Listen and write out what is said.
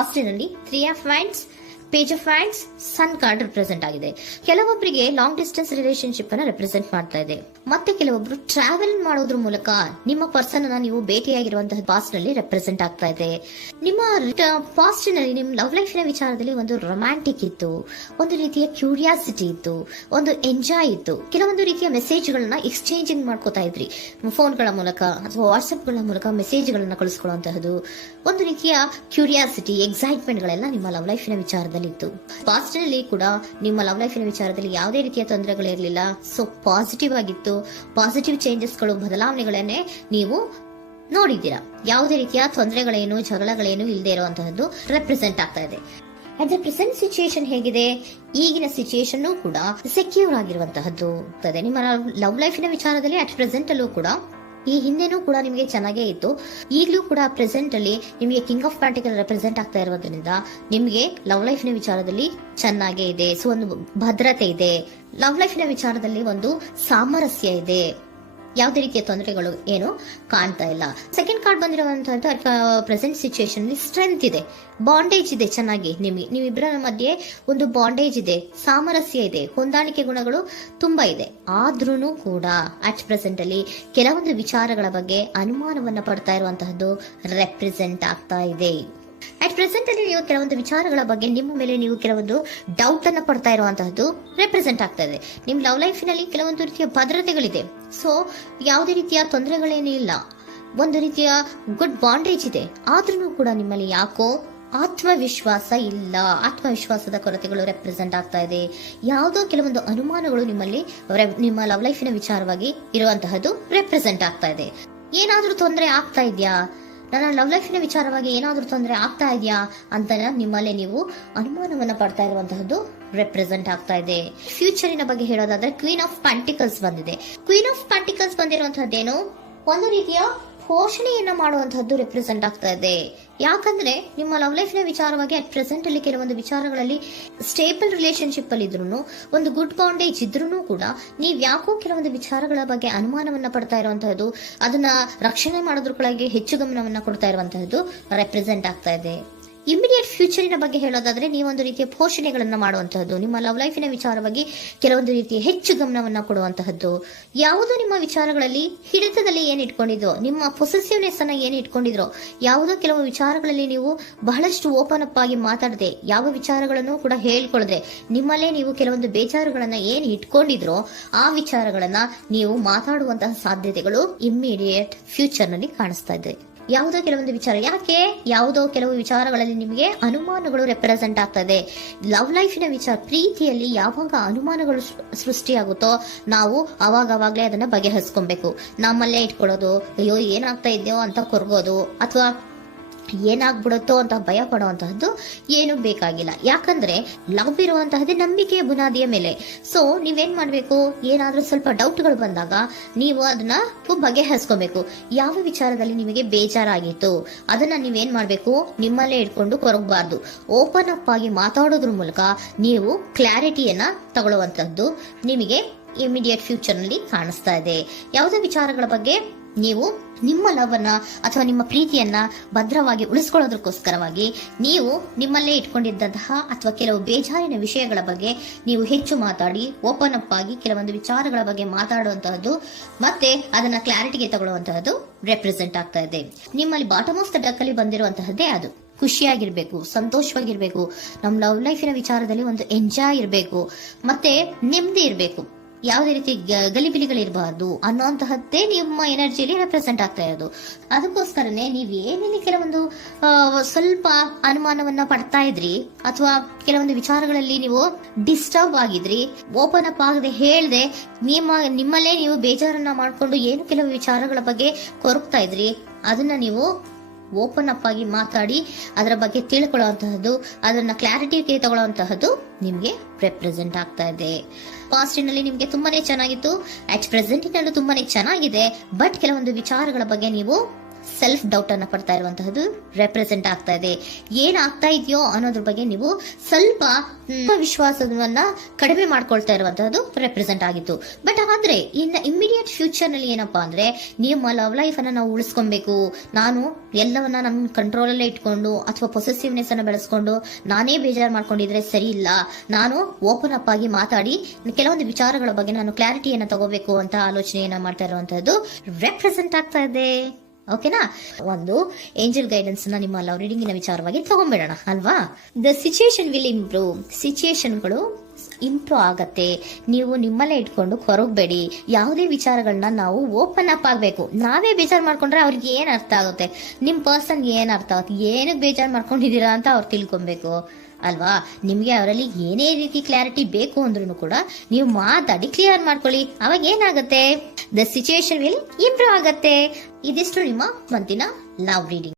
ಪಾಸ್ಟಿನಲ್ಲಿ 3 of wands, page of wands, sun card represent ಆಗಿದೆ. ಕೆಲವೊಬ್ಬರಿಗೆ long distance relationship ಅನ್ನ represent ಮಾಡ್ತಾ ಇದೆ. ಮತ್ತೆ ಕೆಲವೊಬ್ರು ಟ್ರಾವೆಲ್ ಮಾಡೋದ್ರ ಮೂಲಕ ನಿಮ್ಮ ಪರ್ಸನ್ ಅನ್ನ ನೀವು ಭೇಟಿಯಾಗಿರುವಂತಹ ಪಾಸ್ಟ್ ನಲ್ಲಿ ರೆಪ್ರೆಸೆಂಟ್ ಆಗ್ತಾ ಇದೆ. ನಿಮ್ಮ ಪಾಸ್ಟ್ ನಲ್ಲಿ ನಿಮ್ಮ ಲವ್ ಲೈಫ್ ನ ವಿಚಾರದಲ್ಲಿ ಒಂದು ರೊಮ್ಯಾಂಟಿಕ್ ಇತ್ತು, ಒಂದು ರೀತಿಯ ಕ್ಯೂರಿಯಾಸಿಟಿ ಇತ್ತು, ಒಂದು ಎಂಜಾಯ್ ಇತ್ತು. ಕೆಲವೊಂದು ರೀತಿಯ ಮೆಸೇಜ್ ಗಳನ್ನ ಎಕ್ಸ್ಚೇಂಜಿಂಗ್ ಮಾಡ್ಕೋತಾ ಇದ್ರಿ, ಫೋನ್ಗಳ ಮೂಲಕ ಅಥವಾ ವಾಟ್ಸ್ಆಪ್ ಗಳ ಮೂಲಕ ಮೆಸೇಜ್ ಗಳನ್ನ ಕಳಿಸ್ಕೊಳ್ಳುವಂತಹದ್ದು, ಒಂದು ರೀತಿಯ ಕ್ಯೂರಿಯಾಸಿಟಿ, ಎಕ್ಸೈಟ್ಮೆಂಟ್ ಗಳೆಲ್ಲ ನಿಮ್ಮ ಲವ್ ಲೈಫ್ ನ ವಿಚಾರದಲ್ಲಿ ಇತ್ತು. ಪಾಸ್ಟ್ ನಲ್ಲಿ ಕೂಡ ನಿಮ್ಮ ಲವ್ ಲೈಫ್ ನ ವಿಚಾರದಲ್ಲಿ ಯಾವುದೇ ರೀತಿಯ ತೊಂದರೆಗಳಿರಲಿಲ್ಲ. ಸೊ ಪಾಸಿಟಿವ್ ಆಗಿತ್ತು. ಪಾಸಿಟಿವ್ ಚೇಂಜಸ್ ಗಳು, ಬದಲಾವಣೆಗಳನ್ನೇ ನೀವು ನೋಡಿದ್ದೀರಾ. ಯಾವುದೇ ರೀತಿಯ ತೊಂದರೆಗಳೇನು, ಜಗಳಗಳೇನು ಇಲ್ಲದೆ ಇರುವಂತಹದ್ದು ರೆಪ್ರೆಸೆಂಟ್ ಆಗ್ತಾ ಇದೆ. ಅಟ್ ದ ಪ್ರೆಸೆಂಟ್ ಸಿಚುಯೇಷನ್ ಹೇಗಿದೆ? ಈಗಿನ ಸಿಚುಯೇಷನ್ ಕೂಡ ಸೆಕ್ಯೂರ್ ಆಗಿರುವಂತಹದ್ದು. ನಿಮ್ಮ ಲವ್ ಲೈಫಿನ ವಿಚಾರದಲ್ಲಿ ಅಟ್ ಪ್ರೆಸೆಂಟ್ ಅಲ್ಲೂ ಕೂಡ, ಈ ಹಿಂದೆನೂ ಕೂಡ ನಿಮಗೆ ಚೆನ್ನಾಗೇ ಇತ್ತು, ಈಗಲೂ ಕೂಡ ಪ್ರೆಸೆಂಟ್ ಅಲ್ಲಿ ನಿಮಗೆ ಕಿಂಗ್ ಆಫ್ ಪ್ಯಾಂಟಿಕಲ್ ರೆಪ್ರೆಸೆಂಟ್ ಆಗ್ತಾ ಇರೋದ್ರಿಂದ ನಿಮಗೆ ಲವ್ ಲೈಫ್ ನ ವಿಚಾರದಲ್ಲಿ ಚೆನ್ನಾಗೇ ಇದೆ. ಸೊ ಒಂದು ಭದ್ರತೆ ಇದೆ. ಲವ್ ಲೈಫ್ ನ ವಿಚಾರದಲ್ಲಿ ಒಂದು ಸಾಮರಸ್ಯ ಇದೆ. ಯಾವುದೇ ರೀತಿಯ ತೊಂದರೆಗಳು ಏನು ಕಾಣ್ತಾ ಇಲ್ಲ. ಸೆಕೆಂಡ್ ಕಾರ್ಡ್ ಬಂದಿರುವಂತಹ ಪ್ರೆಸೆಂಟ್ ಸಿಚುಯೇಷನ್ ಅಲ್ಲಿ ಸ್ಟ್ರೆಂತ್ ಇದೆ, ಬಾಂಡೇಜ್ ಇದೆ. ಚೆನ್ನಾಗಿ ನೀವಿಬ್ಬರ ಮಧ್ಯೆ ಒಂದು ಬಾಂಡೇಜ್ ಇದೆ, ಸಾಮರಸ್ಯ ಇದೆ, ಹೊಂದಾಣಿಕೆ ಗುಣಗಳು ತುಂಬಾ ಇದೆ. ಆದ್ರೂ ಕೂಡ ಅಟ್ ಪ್ರೆಸೆಂಟ್ ಅಲ್ಲಿ ಕೆಲವೊಂದು ವಿಚಾರಗಳ ಬಗ್ಗೆ ಅನುಮಾನವನ್ನ ಪಡ್ತಾ ಇರುವಂತಹದ್ದು ರೆಪ್ರೆಸೆಂಟ್ ಆಗ್ತಾ ಇದೆ. ಅಟ್ ಪ್ರೆಸೆಂಟ್ ಅಲ್ಲಿ ನೀವು ಕೆಲವೊಂದು ವಿಚಾರಗಳ ಬಗ್ಗೆ ನಿಮ್ಮ ಮೇಲೆ ನೀವು ಕೆಲವೊಂದು ಡೌಟ್ ಅನ್ನ ಪಡ್ತಾ ಇರುವಂತಹದ್ದು ರೆಪ್ರೆಸೆಂಟ್ ಆಗ್ತಾ ಇದೆ. ನಿಮ್ ಲವ್ ಲೈಫ್ ನಲ್ಲಿ ಕೆಲವೊಂದು ರೀತಿಯ ಭದ್ರತೆಗಳಿದೆ. ಸೊ ಯಾವುದೇ ರೀತಿಯ ತೊಂದರೆಗಳೇನೂ ಇಲ್ಲ, ಒಂದು ರೀತಿಯ ಗುಡ್ ಬಾಂಡೇಜ್ ಇದೆ. ಆದ್ರೂ ಕೂಡ ನಿಮ್ಮಲ್ಲಿ ಯಾಕೋ ಆತ್ಮವಿಶ್ವಾಸ ಇಲ್ಲ, ಆತ್ಮವಿಶ್ವಾಸದ ಕೊರತೆಗಳು ರೆಪ್ರೆಸೆಂಟ್ ಆಗ್ತಾ ಇದೆ. ಯಾವುದೋ ಕೆಲವೊಂದು ಅನುಮಾನಗಳು ನಿಮ್ಮಲ್ಲಿ ನಿಮ್ಮ ಲವ್ ಲೈಫಿನ ವಿಚಾರವಾಗಿ ಇರುವಂತಹದ್ದು ರೆಪ್ರೆಸೆಂಟ್ ಆಗ್ತಾ ಇದೆ. ಏನಾದ್ರೂ ತೊಂದರೆ ಆಗ್ತಾ ಇದೆಯಾ, ನನ್ನ ಲವ್ ಲೈಫಿನ ವಿಚಾರವಾಗಿ ಏನಾದ್ರೂ ತೊಂದರೆ ಆಗ್ತಾ ಇದೆಯಾ ಅಂತ ನಿಮ್ಮಲ್ಲೇ ನೀವು ಅನುಮಾನವನ್ನ ಪಡ್ತಾ ಇರುವಂತಹದ್ದು ರೆಪ್ರೆಸೆಂಟ್ ಆಗ್ತಾ ಇದೆ. ಫ್ಯೂಚರಿನ ಬಗ್ಗೆ ಹೇಳೋದಾದ್ರೆ ಕ್ವೀನ್ ಆಫ್ ಪ್ಯಾಂಟಿಕಲ್ಸ್ ಬಂದಿದೆ. ಕ್ವೀನ್ ಆಫ್ ಪ್ಯಾಂಟಿಕಲ್ಸ್ ಬಂದಿರುವಂತಹದ್ದೇನು, ಒಂದು ರೀತಿಯ ಪೋಷಣೆಯನ್ನ ಮಾಡುವಂತಹದ್ದು ರೆಪ್ರೆಸೆಂಟ್ ಆಗ್ತಾ ಇದೆ. ಯಾಕಂದ್ರೆ ನಿಮ್ಮ ಲವ್ ಲೈಫ್ ನ ವಿಚಾರವಾಗಿ ಅಟ್ ಪ್ರೆಸೆಂಟ್ ಅಲ್ಲಿ ಕೆಲವೊಂದು ವಿಚಾರಗಳಲ್ಲಿ ಸ್ಟೇಬಲ್ ರಿಲೇಶನ್ಶಿಪ್ ಅಲ್ಲಿ ಇದ್ರು, ಒಂದು ಗುಡ್ ಬಾಂಡೇಜ್ ಇದ್ರೂ ಕೂಡ ನೀವ್ ಯಾಕೋ ಕೆಲವೊಂದು ವಿಚಾರಗಳ ಬಗ್ಗೆ ಅನುಮಾನವನ್ನ ಪಡ್ತಾ ಇರುವಂತಹದ್ದು, ಅದನ್ನ ರಕ್ಷಣೆ ಮಾಡೋದ್ರೊಳಗೆ ಹೆಚ್ಚು ಗಮನವನ್ನ ಕೊಡ್ತಾ ಇರುವಂತಹದ್ದು ರೆಪ್ರೆಸೆಂಟ್ ಆಗ್ತಾ ಇದೆ. ಇಮಿಡಿಯೇಟ್ ಫ್ಯೂಚರಿನ ಬಗ್ಗೆ ಹೇಳೋದಾದ್ರೆ ನೀವೊಂದು ರೀತಿಯ ಪೋಷಣೆಗಳನ್ನ ಮಾಡುವಂತಹದ್ದು, ನಿಮ್ಮ ಲವ್ ಲೈಫಿನ ವಿಚಾರವಾಗಿ ಕೆಲವೊಂದು ರೀತಿಯ ಹೆಚ್ಚು ಗಮನವನ್ನ ಕೊಡುವಂತಹದ್ದು, ಯಾವುದೋ ನಿಮ್ಮ ವಿಚಾರಗಳಲ್ಲಿ ಹಿಡಿತದಲ್ಲಿ ಏನ್ ಇಟ್ಕೊಂಡಿದ್ರೋ, ನಿಮ್ಮ ಪೊಸೆಸಿವ್ನೆಸ್ ಅನ್ನ ಏನ್ ಇಟ್ಕೊಂಡಿದ್ರೋ, ಯಾವುದೋ ಕೆಲವು ವಿಚಾರಗಳಲ್ಲಿ ನೀವು ಬಹಳಷ್ಟು ಓಪನ್ ಅಪ್ ಆಗಿ ಮಾತಾಡದೆ, ಯಾವ ವಿಚಾರಗಳನ್ನು ಕೂಡ ಹೇಳ್ಕೊಳ್ಳದೆ, ನಿಮ್ಮಲ್ಲೇ ನೀವು ಕೆಲವೊಂದು ಬೇಜಾರುಗಳನ್ನ ಏನ್ ಇಟ್ಕೊಂಡಿದ್ರೋ ಆ ವಿಚಾರಗಳನ್ನ ನೀವು ಮಾತಾಡುವಂತಹ ಸಾಧ್ಯತೆಗಳು ಇಮ್ಮಿಡಿಯೇಟ್ ಫ್ಯೂಚರ್ ನಲ್ಲಿ ಕಾಣಿಸ್ತಾ ಇದೆ. ಯಾವುದೋ ಕೆಲವೊಂದು ವಿಚಾರ, ಯಾಕೆ ಯಾವುದೋ ಕೆಲವು ವಿಚಾರಗಳಲ್ಲಿ ನಿಮಗೆ ಅನುಮಾನಗಳು ರೆಪ್ರೆಸೆಂಟ್ ಆಗ್ತದೆ. ಲವ್ ಲೈಫಿನ ವಿಚಾರ, ಪ್ರೀತಿಯಲ್ಲಿ ಯಾವಾಗ ಅನುಮಾನಗಳು ಸೃಷ್ಟಿಯಾಗುತ್ತೋ ನಾವು ಅವಾಗವಾಗ್ಲೇ ಅದನ್ನ ಬಗೆಹರಿಸ್ಕೊಬೇಕು. ನಮ್ಮಲ್ಲೇ ಇಟ್ಕೊಳ್ಳೋದು, ಅಯ್ಯೋ ಏನಾಗ್ತಾ ಇದೆಯೋ ಅಂತ ಕೊರಗೋದು ಅಥವಾ ಏನಾಗ್ಬಿಡುತ್ತೋ ಅಂತ ಭಯ ಪಡುವಂತಹದ್ದು ಏನು ಬೇಕಾಗಿಲ್ಲ. ಯಾಕಂದ್ರೆ ಲವ್ ಇರುವಂತಹದ್ದೇ ನಂಬಿಕೆಯ ಬುನಾದಿಯ ಮೇಲೆ. ಸೊ ನೀವೇನ್ ಮಾಡ್ಬೇಕು, ಏನಾದ್ರೂ ಸ್ವಲ್ಪ ಡೌಟ್ಗಳು ಬಂದಾಗ ನೀವು ಅದನ್ನ ಬಗೆಹರಿಸ್ಕೋಬೇಕು. ಯಾವ ವಿಚಾರದಲ್ಲಿ ನಿಮಗೆ ಬೇಜಾರಾಗಿತ್ತು ಅದನ್ನ ನೀವೇನ್ ಮಾಡ್ಬೇಕು, ನಿಮ್ಮಲ್ಲೇ ಇಟ್ಕೊಂಡು ಕೊರಗಬಾರ್ದು. ಓಪನ್ ಅಪ್ ಆಗಿ ಮಾತಾಡೋದ್ರ ಮೂಲಕ ನೀವು ಕ್ಲಾರಿಟಿಯನ್ನ ತಗೊಳ್ಳುವಂತಹದ್ದು ನಿಮಗೆ ಇಮಿಡಿಯೇಟ್ ಫ್ಯೂಚರ್ ನಲ್ಲಿ ಕಾಣಿಸ್ತಾ ಇದೆ. ಯಾವುದೇ ವಿಚಾರಗಳ ಬಗ್ಗೆ ನೀವು ನಿಮ್ಮ ಲವ್ ಅನ್ನ ಅಥವಾ ನಿಮ್ಮ ಪ್ರೀತಿಯನ್ನ ಭದ್ರವಾಗಿ ಉಳಿಸ್ಕೊಳ್ಳೋದಕ್ಕೋಸ್ಕರವಾಗಿ ನೀವು ನಿಮ್ಮಲ್ಲೇ ಇಟ್ಕೊಂಡಿದ್ದಂತಹ ಅಥವಾ ಕೆಲವು ಬೇಜಾರಿನ ವಿಷಯಗಳ ಬಗ್ಗೆ ನೀವು ಹೆಚ್ಚು ಮಾತಾಡಿ, ಓಪನ್ ಅಪ್ ಆಗಿ ಕೆಲವೊಂದು ವಿಚಾರಗಳ ಬಗ್ಗೆ ಮಾತಾಡುವಂತಹದ್ದು ಮತ್ತೆ ಅದನ್ನ ಕ್ಲಾರಿಟಿಗೆ ತಗೊಳ್ಳುವಂತಹದ್ದು ರೆಪ್ರೆಸೆಂಟ್ ಆಗ್ತಾ ಇದೆ. ನಿಮ್ಮಲ್ಲಿ ಬಾಟಮ್ ಆಫ್ ದ ಡೆಕ್ ಅಲ್ಲಿ ಬಂದಿರುವಂತಹದ್ದೇ ಅದು. ಖುಷಿಯಾಗಿರ್ಬೇಕು, ಸಂತೋಷವಾಗಿರ್ಬೇಕು, ನಮ್ಮ ಲವ್ ಲೈಫಿನ ವಿಚಾರದಲ್ಲಿ ಒಂದು ಎಂಜಾಯ್ ಇರಬೇಕು, ಮತ್ತೆ ನೆಮ್ಮದಿ ಇರಬೇಕು, ಯಾವುದೇ ರೀತಿ ಗಲಿಬಿಲಿಗಳಿರಬಾರ್ದು ಅನ್ನೋಂತಹದ್ದೇ ನಿಮ್ಮ ಎನರ್ಜಿಯಲ್ಲಿ ರೆಪ್ರೆಸೆಂಟ್ ಆಗ್ತಾ ಇರೋದು. ಅದಕ್ಕೋಸ್ಕರನೇ ನೀವ್ ಏನೇನು ಕೆಲವೊಂದು ಸ್ವಲ್ಪ ಅನುಮಾನವನ್ನ ಪಡ್ತಾ ಇದ್ರಿ ಅಥವಾ ಕೆಲವೊಂದು ವಿಚಾರಗಳಲ್ಲಿ ನೀವು ಡಿಸ್ಟರ್ಬ್ ಆಗಿದ್ರಿ, ಓಪನ್ ಅಪ್ ಆಗದೆ ಹೇಳ್ದೆ ನಿಮ್ಮಲ್ಲೇ ನೀವು ಬೇಜಾರನ್ನ ಮಾಡ್ಕೊಂಡು ಏನು ಕೆಲವು ವಿಚಾರಗಳ ಬಗ್ಗೆ ಕೊರಗ್ತಾ ಇದ್ರಿ, ಅದನ್ನ ನೀವು ಓಪನ್ ಅಪ್ ಆಗಿ ಮಾತಾಡಿ ಅದರ ಬಗ್ಗೆ ತಿಳ್ಕೊಳ್ಳುವಂತಹದ್ದು, ಅದನ್ನ ಕ್ಲಾರಿಟಿಗೆ ತಗೊಳ್ಳುವಂತಹದ್ದು ನಿಮ್ಗೆ ರೆಪ್ರೆಸೆಂಟ್ ಆಗ್ತಾ ಇದೆ. ಪಾಸ್ಟಿನಲ್ಲಿ ನಿಮ್ಗೆ ತುಂಬಾನೇ ಚೆನ್ನಾಗಿತ್ತು, ಅಟ್ ಪ್ರೆಸೆಂಟಿನಲ್ಲೂ ತುಂಬಾನೇ ಚೆನ್ನಾಗಿದೆ. ಬಟ್ ಕೆಲವೊಂದು ವಿಚಾರಗಳ ಬಗ್ಗೆ ನೀವು ಸೆಲ್ಫ್ ಡೌಟ್ ಅನ್ನ ಪಡ್ತಾ ಇರುವಂತಹದ್ದು ರೆಪ್ರೆಸೆಂಟ್ ಆಗ್ತಾ ಇದೆ. ಏನಾಗ್ತಾ ಇದೆಯೋ ಅನ್ನೋದ್ರ ಬಗ್ಗೆ ನೀವು ಸ್ವಲ್ಪ ವಿಶ್ವಾಸವನ್ನ ಕಡಿಮೆ ಮಾಡ್ಕೊಳ್ತಾ ಇರುವಂತಹದ್ದು ರೆಪ್ರೆಸೆಂಟ್ ಆಗಿತ್ತು. ಬಟ್ ಆದ್ರೆ ಇನ್ನು ಇಮಿಡಿಯೇಟ್ ಫ್ಯೂಚರ್ ನಲ್ಲಿ ಏನಪ್ಪಾ ಅಂದ್ರೆ ನಿಮ್ಮ ಲವ್ ಲೈಫ್ ಅನ್ನ ನಾವು ಉಳಿಸ್ಕೊಬೇಕು, ನಾನು ಎಲ್ಲವನ್ನ ನಮ್ಮ ಕಂಟ್ರೋಲ್ ಅಲ್ಲೇ ಇಟ್ಕೊಂಡು ಅಥವಾ ಪೊಸೆಸಿವ್ನೆಸ್ ಅನ್ನ ಬೆಳೆಸ್ಕೊಂಡು ನಾನೇ ಬೇಜಾರು ಮಾಡ್ಕೊಂಡಿದ್ರೆ ಸರಿ ಇಲ್ಲ, ನಾನು ಓಪನ್ ಅಪ್ ಆಗಿ ಮಾತಾಡಿ ಕೆಲವೊಂದು ವಿಚಾರಗಳ ಬಗ್ಗೆ ನಾನು ಕ್ಲಾರಿಟಿಯನ್ನ ತಗೋಬೇಕು ಅಂತ ಆಲೋಚನೆಯನ್ನ ಮಾಡ್ತಾ ಇರುವಂತಹದ್ದು ರೆಪ್ರೆಸೆಂಟ್ ಆಗ್ತಾ ಇದೆ. ಓಕೆನಾ? ಒಂದು ಏಂಜಲ್ ಗೈಡೆನ್ಸ್ ನ ನಿಮ್ಮ ಲವ್ ರೀಡಿಂಗಿನ ವಿಚಾರವಾಗಿ ತಗೊಂಡ್ಬಿಡೋಣ ಅಲ್ವಾ. The situation will improve. ಸಿಚುಯೇಷನ್ಗಳು ಇಂಪ್ರೂವ್ ಆಗತ್ತೆ. ನೀವು ನಿಮ್ಮಲ್ಲೇ ಇಟ್ಕೊಂಡು ಹೊರಗಬೇಡಿ. ಯಾವುದೇ ವಿಚಾರಗಳನ್ನ ನಾವು ಓಪನ್ ಅಪ್ ಆಗ್ಬೇಕು. ನಾವೇ ಬೇಜಾರು ಮಾಡ್ಕೊಂಡ್ರೆ ಅವ್ರಿಗೆ ಏನ್ ಅರ್ಥ ಆಗುತ್ತೆ, ನಿಮ್ ಪರ್ಸನ್ ಏನ್ ಅರ್ಥ ಆಗುತ್ತೆ, ಏನಕ್ಕೆ ಬೇಜಾರು ಮಾಡ್ಕೊಂಡಿದೀರಾ ಅಂತ ಅವ್ರು ತಿಳ್ಕೊಬೇಕು ಅಲ್ವಾ. ನಿಮ್ಗೆ ಅವರಲ್ಲಿ ಏನೇ ರೀತಿ ಕ್ಲಾರಿಟಿ ಬೇಕು ಅಂದ್ರೂ ಕೂಡ ನೀವು ಮಾತಾಡಿ ಕ್ಲಿಯರ್ ಮಾಡ್ಕೊಳ್ಳಿ. ಅವಾಗ ಏನಾಗುತ್ತೆ, ದ ಸಿಚುಯೇಷನ್ ವಿಲ್ ಇಂಪ್ರೂವ್ ಆಗತ್ತೆ. ಇದಿಷ್ಟು ನಿಮ್ಮ ಮಂತಿನ ಲವ್ ರೀಡಿಂಗ್.